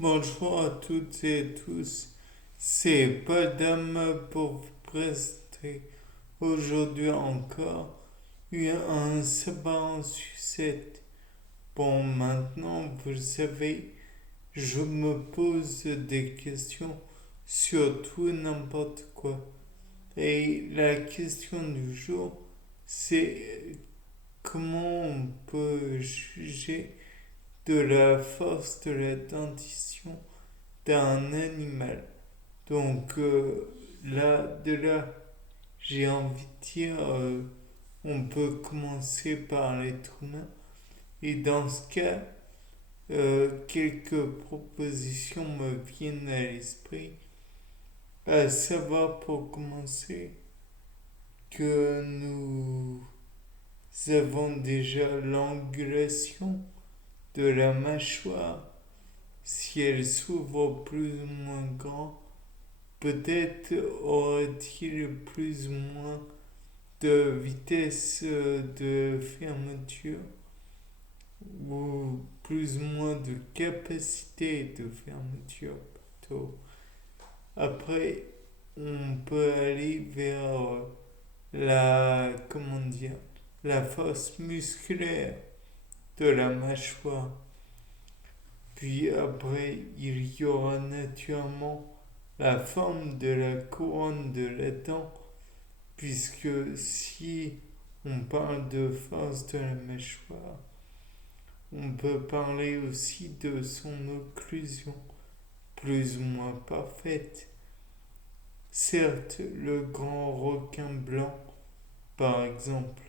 Bonjour à toutes et à tous, c'est Padam pour vous présenter aujourd'hui encore un sabat en sucette. Bon, maintenant, vous le savez, je me pose des questions sur tout et n'importe quoi. Et la question du jour, c'est comment on peut juger de la force de la dentition d'un animal. Donc là, j'ai envie de dire, on peut commencer par l'être humain. Et dans ce cas, quelques propositions me viennent à l'esprit. À savoir pour commencer que nous avons déjà l'angulation de la mâchoire. Si elle s'ouvre plus ou moins grand, peut-être aurait-il plus ou moins de vitesse de fermeture ou plus ou moins de capacité de fermeture plutôt. Après, on peut aller vers comment dire, la force musculaire de la mâchoire. Puis après, il y aura naturellement la forme de la couronne de la dent, puisque si on parle de force de la mâchoire, on peut parler aussi de son occlusion, plus ou moins parfaite. Certes, le grand requin blanc, par exemple,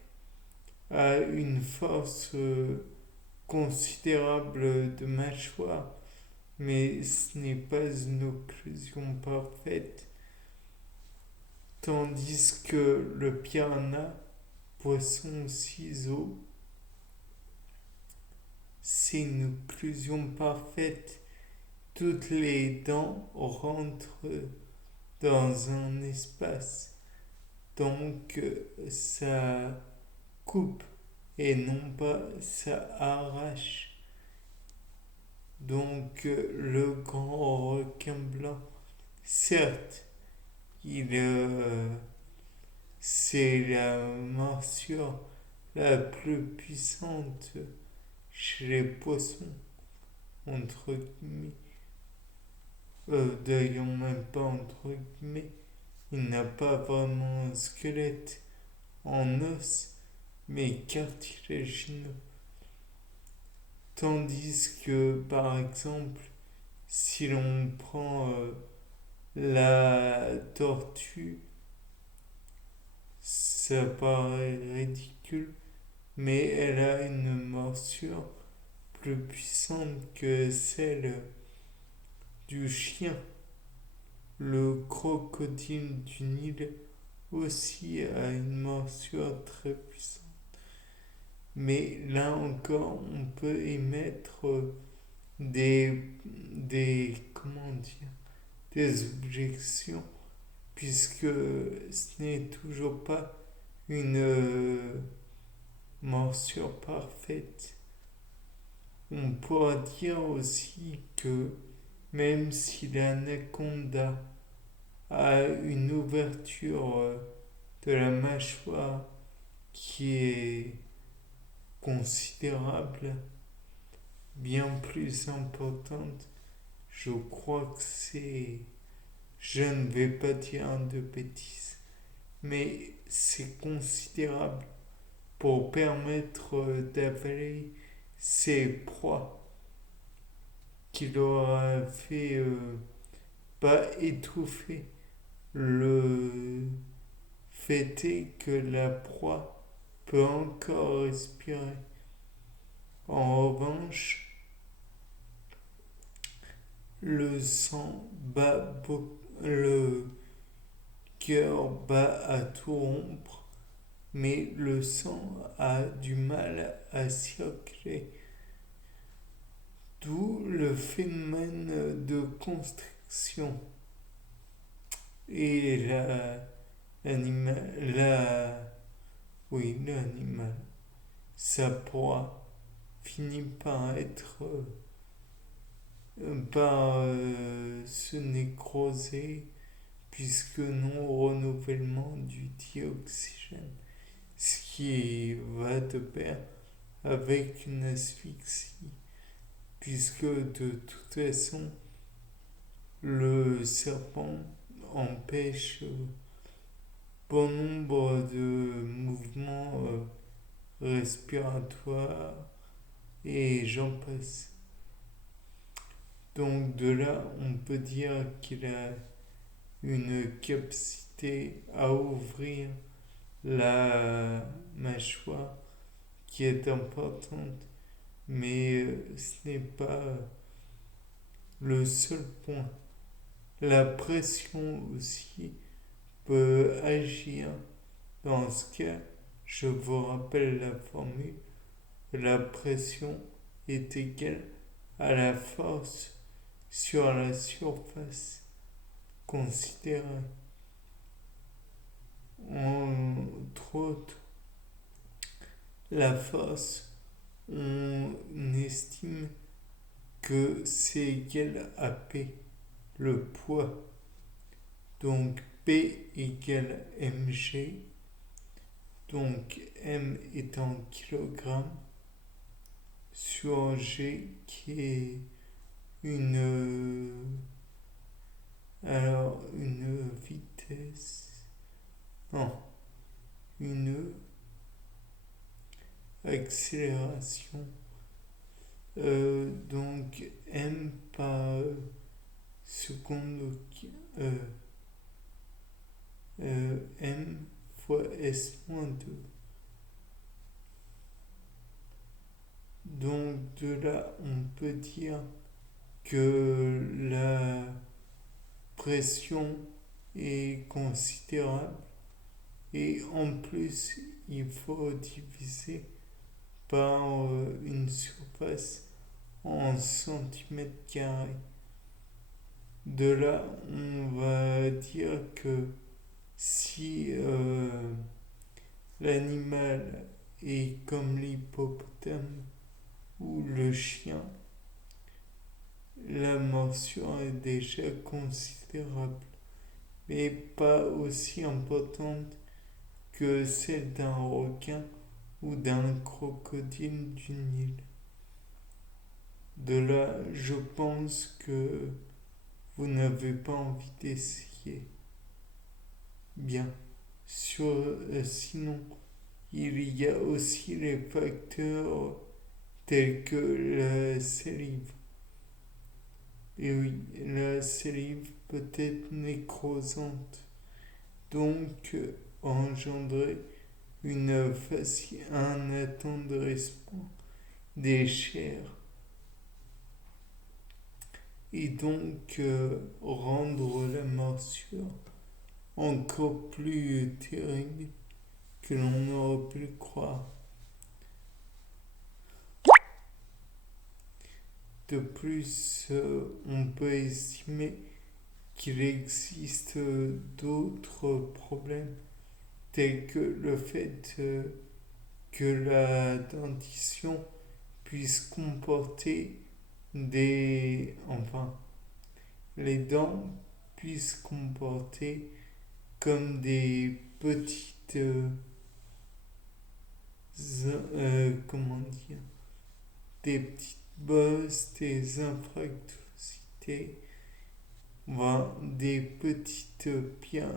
a une force considérable de mâchoire, mais ce n'est pas une occlusion parfaite. Tandis que le piranha, poisson ciseau, c'est une occlusion parfaite. Toutes les dents rentrent dans un espace. Donc ça coupe et non pas ça arrache. Donc le grand requin blanc, certes, c'est la morsure la plus puissante chez les poissons, entre guillemets. D'ailleurs, même pas entre guillemets. Il n'a pas vraiment un squelette en os, mais cartilagineux. Tandis que, par exemple, si l'on prend la tortue, ça paraît ridicule, mais elle a une morsure plus puissante que celle du chien. Le crocodile du Nil aussi a une morsure très puissante. Mais là encore, on peut émettre comment dire, des objections, puisque ce n'est toujours pas une morsure parfaite. On pourra dire aussi que même si l'anaconda a une ouverture de la mâchoire qui est considérable, bien plus importante, je crois que c'est, je ne vais pas dire de bêtises, mais c'est considérable pour permettre d'avaler ses proies qu'il aura fait pas étouffer. Le fait est que la proie peut encore respirer. En revanche, le sang bat le cœur bat à tout rompre, mais le sang a du mal à circuler. D'où le phénomène de constriction. Et l'animal, l'animal, sa proie finit par être par se nécroser puisque non renouvellement du dioxygène, ce qui va de pair avec une asphyxie, puisque de toute façon, le serpent empêche bon nombre de mouvements respiratoires et j'en passe. Donc de là, on peut dire qu'il a une capacité à ouvrir la mâchoire qui est importante, mais ce n'est pas le seul point. La pression aussi peut agir. Dans ce cas, je vous rappelle la formule, la pression est égale à la force sur la surface considérée. Entre autres, la force, on estime que c'est égal à P, le poids. Donc P égale mg, donc m est en kilogrammes, sur g qui est une vitesse, non, une accélération. Donc m par seconde, m fois s-2. Donc de là, on peut dire que la pression est considérable et en plus, il faut diviser par une surface en centimètres carrés. De là, on va dire que si l'animal est comme l'hippopotame ou le chien, la morsure est déjà considérable, mais pas aussi importante que celle d'un requin ou d'un crocodile du Nil. De là, je pense que vous n'avez pas envie d'essayer. Bien. Sinon, il y a aussi les facteurs tels que la salive. Et oui, la salive peut être nécrosante, donc engendrer un attendrissement des chairs et donc rendre la morsure encore plus terrible que l'on aurait pu le croire. De plus, on peut estimer qu'il existe d'autres problèmes tels que le fait que la dentition puisse comporter les dents puissent comporter comme des petites, des petites bosses, des infractuosités, des petites pierres,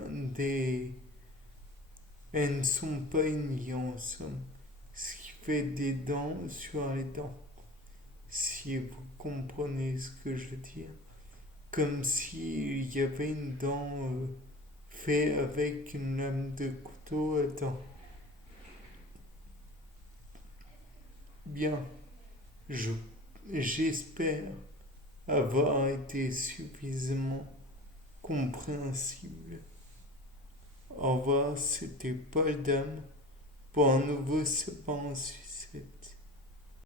elles ne sont pas unies en somme, ce qui fait des dents sur les dents, si vous comprenez ce que je veux dire. Comme s'il y avait une dent faite avec une lame de couteau à dents. Bien, j'espère avoir été suffisamment compréhensible. Au revoir, c'était Paul Dame pour un nouveau Sapin en sucette.